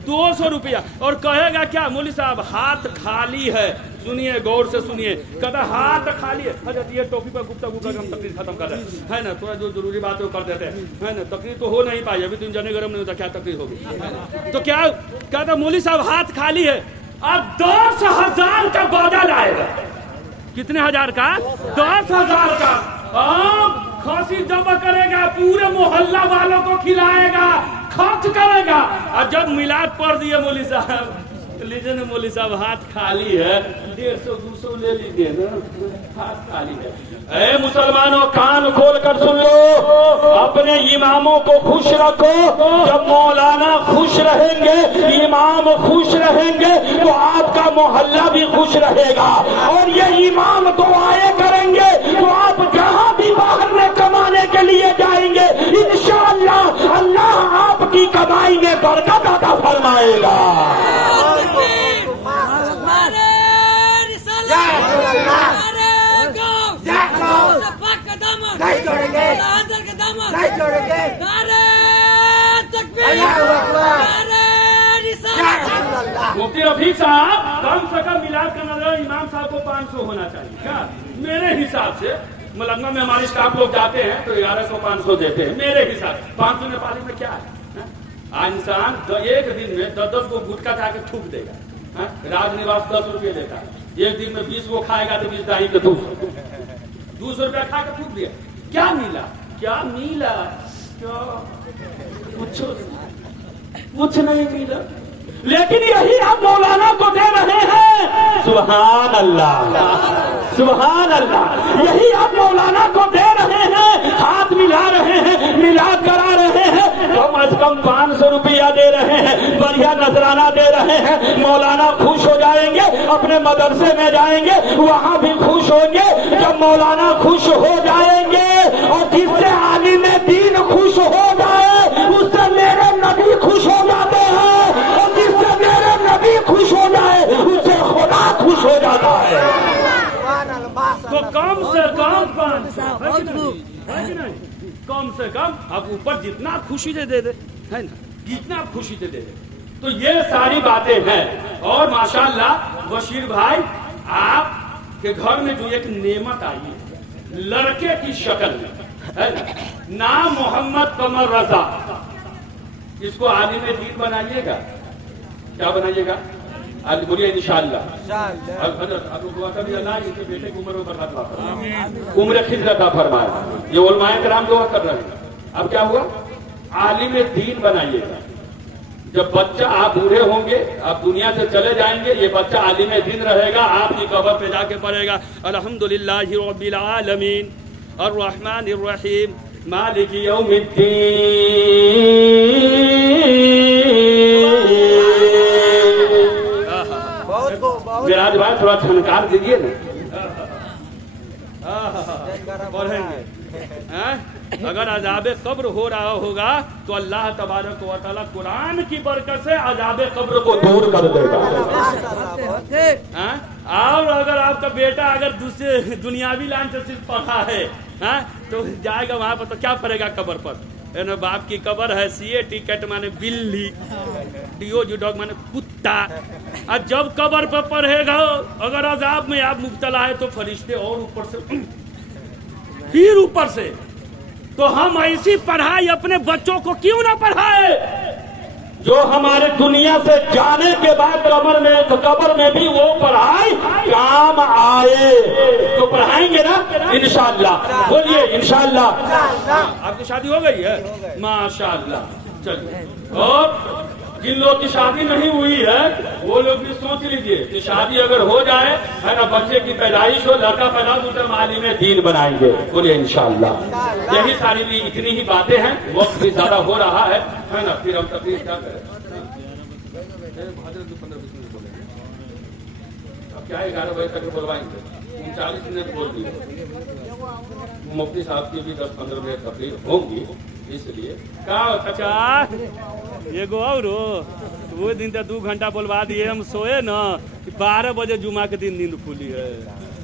200 रुपया, और कहेगा क्या मौलवी साहब हाथ खाली है। सुनिए गौर से सुनिए, कहता हाथ खाली है। अच्छा ये टोपी पर गुप्ता गुप्ता हम तकरीर खत्म कर रहे हैं ना, थोड़ा जो जरूरी बात है वो कर देते हैं ना, तकरीर तो हो नहीं पाई, अभी तो जने गरम नहीं होता, क्या तकरीर होगी। तो क्या कहता मौलवी साहब हाथ खाली है, अब 10,000 का बादल आएगा। कितने हजार का? 10,000 का। खसी जब करेगा, पूरे मोहल्ला वालों को खिलाएगा, खर्च करेगा। और जब मिलाद पढ़ दिए मौलवी साहब, लीजिए ना मौलवी साहब, हाथ खाली है, 150-200 ले लीजिए ना, हाथ खाली है। ए मुसलमानों, कान खोल कर सुन लो, अपने इमामों को खुश रखो। जब मौलाना खुश रहेंगे, इमाम खुश रहेंगे, तो आपका मोहल्ला भी खुश रहेगा। और ये इमाम दुआएं करेंगे तो आप जहां भी बाहर में कमाने के लिए जाएंगे, इंशाअल्लाह अल्लाह आपकी कमाई में बरकत अता फरमाएगा। नहीं छोड़ेंगे, नहीं छोड़ेंगे। मुफ्ती रफीक साहब, कम से कम मिलाद का नजर इमाम साहब को 500 होना चाहिए क्या? मेरे हिसाब से मलंगा में हमारे स्टाफ लोग जाते हैं तो 1100-500 देते हैं। मेरे हिसाब से 500 नेपाली में क्या है? इंसान एक दिन में 10-10 को गुटखा खा के थूक देगा। राजनिवास 10 रुपये देता है, एक दिन में 20 को खाएगा तो 20 दाही के थूक, 200 रुपया खा के थूक दिया। क्या मिला? क्या मिला? क्या कुछ नहीं मिला। लेकिन यही आप मौलाना को दे रहे हैं। सुभान अल्लाह, सुभान अल्लाह। यही आप मौलाना को दे रहे हैं, हाथ मिला रहे हैं, मिलाद करा रहे हैं, कम से कम 500 रुपया दे रहे हैं, बढ़िया नजराना दे रहे हैं। मौलाना खुश हो जाएंगे, अपने मदरसे में जाएंगे, वहाँ भी खुश होंगे। जब मौलाना खुश हो जाएंगे और जिससे आलिम दीन खुश हो जाए, उससे मेरे नबी खुश हो जाते हैं, और जिससे मेरे नबी खुश हो जाए, उससे खुदा खुश हो जाता है। तो कम से कम 500 है कि नहीं? कम से कम अब ऊपर जितना खुशी से दे दे, है ना, जितना खुशी से दे दे। तो ये सारी बातें हैं। और माशाल्लाह बशीर भाई, आपके घर में जो एक नेमत आई है लड़के की शक्ल में, है ना, नाम मोहम्मद कमर रजा, इसको आलिम दीन बनाइएगा। क्या बनाइएगा? आज बोलिए इंशाअल्लाह। अल्लाह इसके बेटे की उम्र में उम्र खिजरता फरमाया। ये उलमाए कराम दुआ कर रहे हैं। अब क्या हुआ? आलिम दीन बनाइएगा। जब बच्चा, आप बूढ़े होंगे, आप दुनिया से चले जाएंगे, ये बच्चा आलिम दीन रहेगा, आपकी कब्र पे जाके पढ़ेगा अल्हम्दुलिल्लाहि रब्बिल आलमीन अर्रहमानिर रहीम मालिकी यौमिद्दीन। विराज भाई थोड़ा छनकार दीजिए ना, पढ़ेंगे। अगर अजाबे कब्र हो रहा होगा तो अल्लाह तबारक व तआला कुरान की बरकत से अजाबे कब्र को दूर कर देगा। और अगर आपका बेटा अगर दूसरे दुनियावी लाइन से सिर्फ पढ़ा है, तो जाएगा वहां पर, तो क्या पढ़ेगा कब्र पर? बाप की कब्र है, CAT कैट माने बिल्ली, DOG डॉग माने कुत्ता। और जब कब्र पर पढ़ेगा, अगर अजाब में आप मुब्तला है तो फरिश्ते और ऊपर से, फिर ऊपर से। तो हम ऐसी पढ़ाई अपने बच्चों को क्यों ना पढ़ाए जो हमारे दुनिया से जाने के बाद कब्र में भी वो पढ़ाई काम आए। तो पढ़ाएंगे ना इंशाअल्लाह। बोलिए इंशाअल्लाह। आपकी शादी हो गई है? माशाअल्लाह। चलिए, और जिन लोग की शादी नहीं हुई है वो लोग भी सोच लीजिए कि शादी अगर हो जाए, है ना, बच्चे की पैदाइश हो, लड़का पैदा हो, तो आलिम दीन बनाएंगे। बोलिए इंशाअल्लाह। यही सारी भी इतनी ही बातें हैं। वक्त भी ज्यादा हो रहा है ना, फिर हम तकलीफ क्या करें? 15-20 मिनट बोलेंगे। अब क्या 11 बजे तक बोलवाएंगे? 39 मिनट बोल दिए। मुफ्ती साहब की भी 10-15 मिनट तकलीफ होंगी, इसलिए क्या चाचा ये गो और वो दिन तो 2 घंटा बोलवा दिए। हम सोए ना 12 बजे जुमा के दिन नींद खुली है।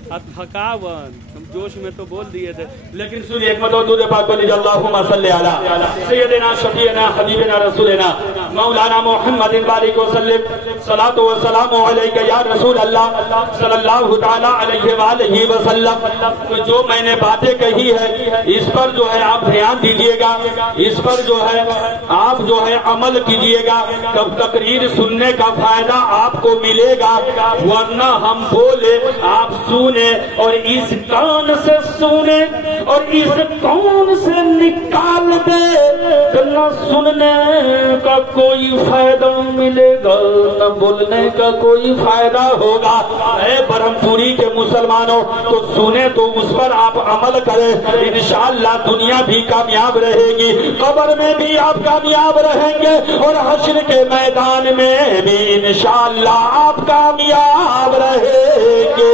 थकावन हम जोश में तो बोल दिए थे, लेकिन सुनिए एक मतलब दूध पाक बोली अल्लाहुम्मा सल्ली अला सय्यदिना शफीना हबीबना रसूलना मौलाना मुहम्मदिन बारिक वसल्लम सलातो व सलामु अलैका या रसूल अल्लाह सल्लल्लाहु तआला अलैहि व आलिहि वसल्लम। तो जो मैंने बातें कही है इस पर जो है आप ध्यान दीजिएगा, इस पर जो है आप जो है अमल कीजिएगा, तब तकरीर सुनने का फायदा आपको मिलेगा। वरना हम बोले आप सुन سنے اور اس کان سے سنے اور اس کون سے نکال دے تو نہ سننے کا کوئی فائدہ ملے گا نہ بولنے کا کوئی فائدہ ہوگا۔ اے برہم پوری کے مسلمانوں تو سنے تو اس پر آپ عمل کریں، انشاءاللہ دنیا بھی کامیاب رہے گی، قبر میں بھی آپ کامیاب رہیں گے اور حشر کے میدان میں بھی انشاءاللہ آپ کامیاب رہیں گے۔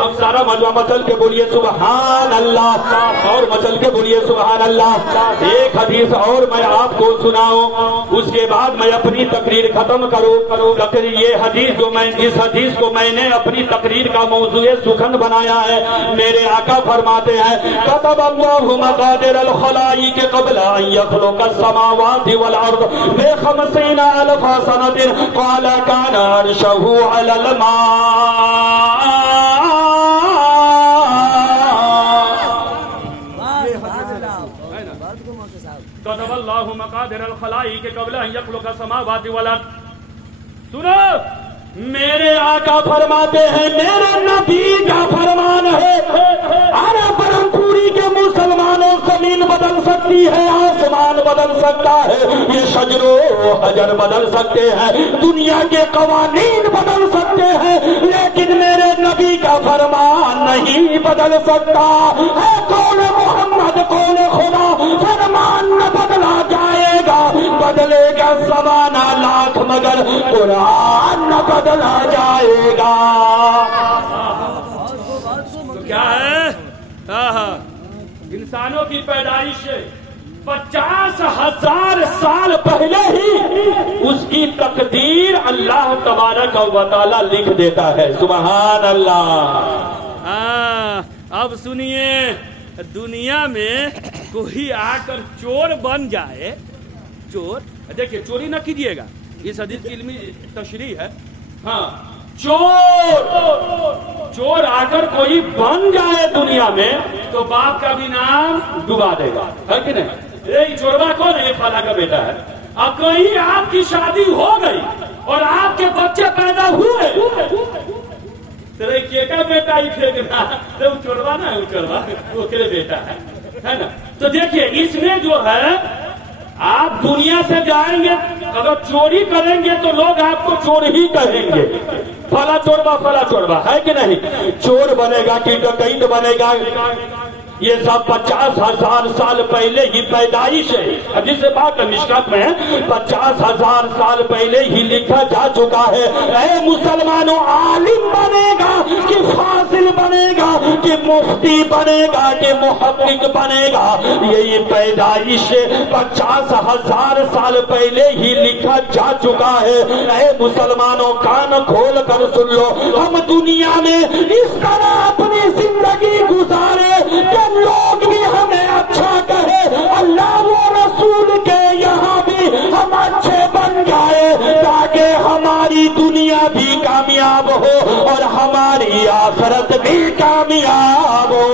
اب سارا مجمع مچل کے بولیے سبحان اللہ، اور مچل کے بولیے سبحان اللہ۔ ایک حدیث اور میں آپ کو سناؤں، اس کے بعد میں اپنی تقریر ختم کروں۔ یہ حدیث جس حدیث کو میں نے اپنی تقریر کا موضوع سخن بنایا ہے، میرے آقا فرماتے ہیں کتب اللہ مقادر الخلائق قبل ان يخلق السماوات والارض ب50 الف سنة قال كان عرشه على الماء۔ کتب اللہ مقادر الخلائق قبل ان يخلق السماوات والارض۔ سنو، میرے آقا فرماتے ہیں، میرے نبی کا فرمان ہے، ارے برہم پوری کے مسلمانوں زمین بدل سکتی ہے، آسمان بدل سکتا ہے، یہ شجر و حجر بدل سکتے ہیں، دنیا کے قوانین بدل سکتے ہیں، لیکن میرے نبی کا فرمان نہیں بدل سکتا ہے۔ قول محمد قول خدا، فرمان نہ بدلا جائے گا، بدلے گا زمانہ لاکھ مگر قرآن نہ بدلا جائے گا۔ تو کیا ہے؟ انسانوں کی پیدائش 50,000 سال پہلے ہی اس کی تقدیر اللہ تبارک و تعالی لکھ دیتا ہے۔ سبحان اللہ۔ اب سنیے، دنیا میں کوئی آ کر چور بن جائے، چور دیکھیے چوری نہ کیجیے گا، اس حدیث کی علمی تشریح ہے۔ ہاں، چور آ کر کوئی بن جائے دنیا میں تو باپ کا بھی نام ڈبا دے گا، ہے کہ نہیں؟ یہ چوربا کون ہے؟ فلاں کا بیٹا ہے۔ اب کہیں آپ کی شادی ہو گئی اور آپ کے بچے پیدا ہوئے کا بیٹا ہی پھینکنا، وہ چوربا نہ ہے، وہ چوربا وہ تیرے بیٹا ہے نا۔ تو دیکھیے اس میں جو ہے آپ دنیا سے جائیں گے، اگر چوری کریں گے تو لوگ آپ کو چور ہی کہیں گے، فلا چوربا ہے کہ نہیں؟ چور بنے گا کہ ڈکیت بنے گا، یہ سب 50,000 سال پہلے ہی پیدائش ہے۔ جس بات مشکات میں 50,000 سال پہلے ہی لکھا جا چکا ہے۔ اے مسلمانوں، عالم بنے گا کہ فاضل بنے گا کہ مفتی بنے گا کہ محقق بنے گا، یہی پیدائش 50,000 سال پہلے ہی لکھا جا چکا ہے۔ اے مسلمانوں، کان کھول کر سن لو، ہم دنیا میں اس طرح اپنی زندگی گزارے کہ لوگ بھی ہمیں اچھا کہے، اللہ و رسول کے یہاں بھی ہم اچھے بن جائے، تاکہ ہماری دنیا بھی کامیاب ہو اور ہماری آخرت بھی کامیاب ہو۔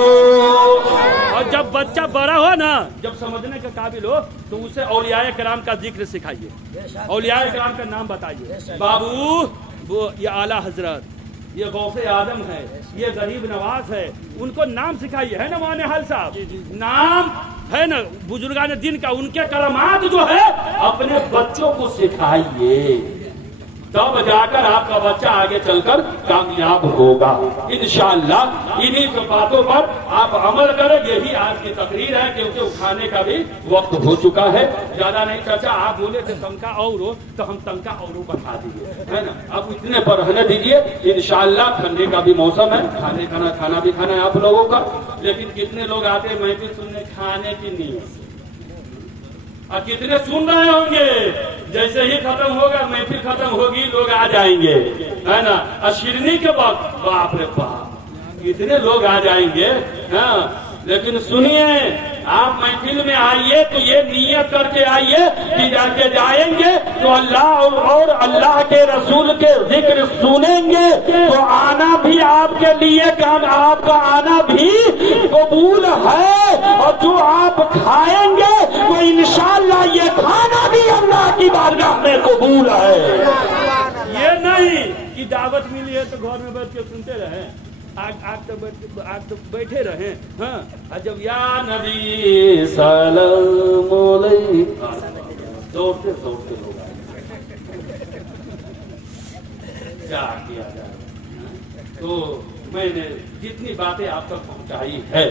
اور جب بچہ بڑا ہو نا، جب سمجھنے کے قابل ہو تو اسے اولیاء کرام کا ذکر سکھائیے، اولیاء کرام کا نام بتائیے، بابو وہ یہ اعلیٰ حضرت، یہ غوث اعظم ہے، یہ غریب نواز ہے، ان کو نام سکھائیے، ہے نا مولانا حال صاحب؟ نام ہے نا بزرگان دین کا، ان کے کرامات جو ہے اپنے بچوں کو سکھائیے، تب جا کر آپ کا بچہ آگے چل کر کامیاب ہوگا انشاءاللہ۔ انہی باتوں پر آپ عمل کریں، یہی آج کی تقریر ہے، کیونکہ اٹھانے کا بھی وقت ہو چکا ہے۔ زیادہ نہیں چاچا، آپ بولے تھے تنکا اور ہو تو ہم تنکا اور بڑھا دیے، ہے نا؟ اب اتنے پر رہنے دیجیے، انشاءاللہ ٹھنڈے کا بھی موسم ہے، کھانا بھی کھانا ہے آپ لوگوں کا، لیکن کتنے لوگ آتے ہیں محفل سننے کھانے کی نیت سے، اور کتنے سن رہے ہوں گے؟ جیسے ہی ختم ہوگا، محفل ختم ہوگی، لوگ آ جائیں گے، ہے نا؟ شیرنی کے وقت باپ رے باپ کتنے لوگ آ جائیں گے، ہاں۔ لیکن سنیے، آپ محفل میں آئیے تو یہ نیت کر کے آئیے کہ جا کے جائیں گے تو اللہ اور اللہ کے رسول کے ذکر سنیں گے تو آنا بھی آپ کے لیے کام، آپ کا آنا بھی قبول ہے، اور جو آپ کھائیں گے تو انشاءاللہ یہ کھانا بھی اللہ کی بارگاہ میں قبول ہے۔ یہ نہیں کہ دعوت ملی ہے تو گھر میں بیٹھ کے سنتے رہے، आग तो बैठे रहे। हाँ, और जब या नबी सलाम अलैका दौड़ते दौड़ते लोग आए, क्या किया जाए। तो मैंने जितनी बातें आप तक पहुंचाई है,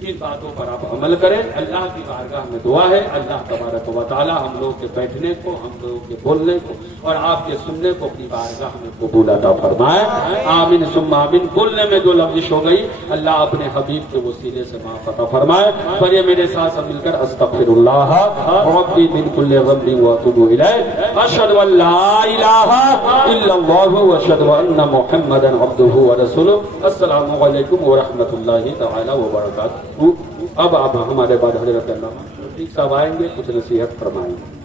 इन बातों पर आप अमल करें। अल्लाह की बारगाह में दुआ है, अल्लाह तबारक व तआला हम लोग के बैठने को, हम लोगों के बोलने को और आपके सुनने को अपनी बारगाह में कबूल अता फरमाए। आमीन सुम्मा आमीन। बोलने में जो लफ्ज़िश हो गई, अल्लाह अपने हबीब के वसीले से माफ अता फरमाए। पर ये मेरे साथ सब मिलकर अस्तगफिरुल्लाह रब्बी मिन कुल्लि ज़ंबिन व अतूबु इलैह, अशहदु अन ला इलाहा इल्लल्लाहु व अशहदु अन्ना मुहम्मदन अब्दुहु व रसूलुहु। अस्सलामु अलैकुम व रहमतुल्लाहि तआला व बरकातुहू। अब आप हमारे बाद हज़रत अल्लामा साहब आएंगे, कुछ नसीहत फरमाएंगे।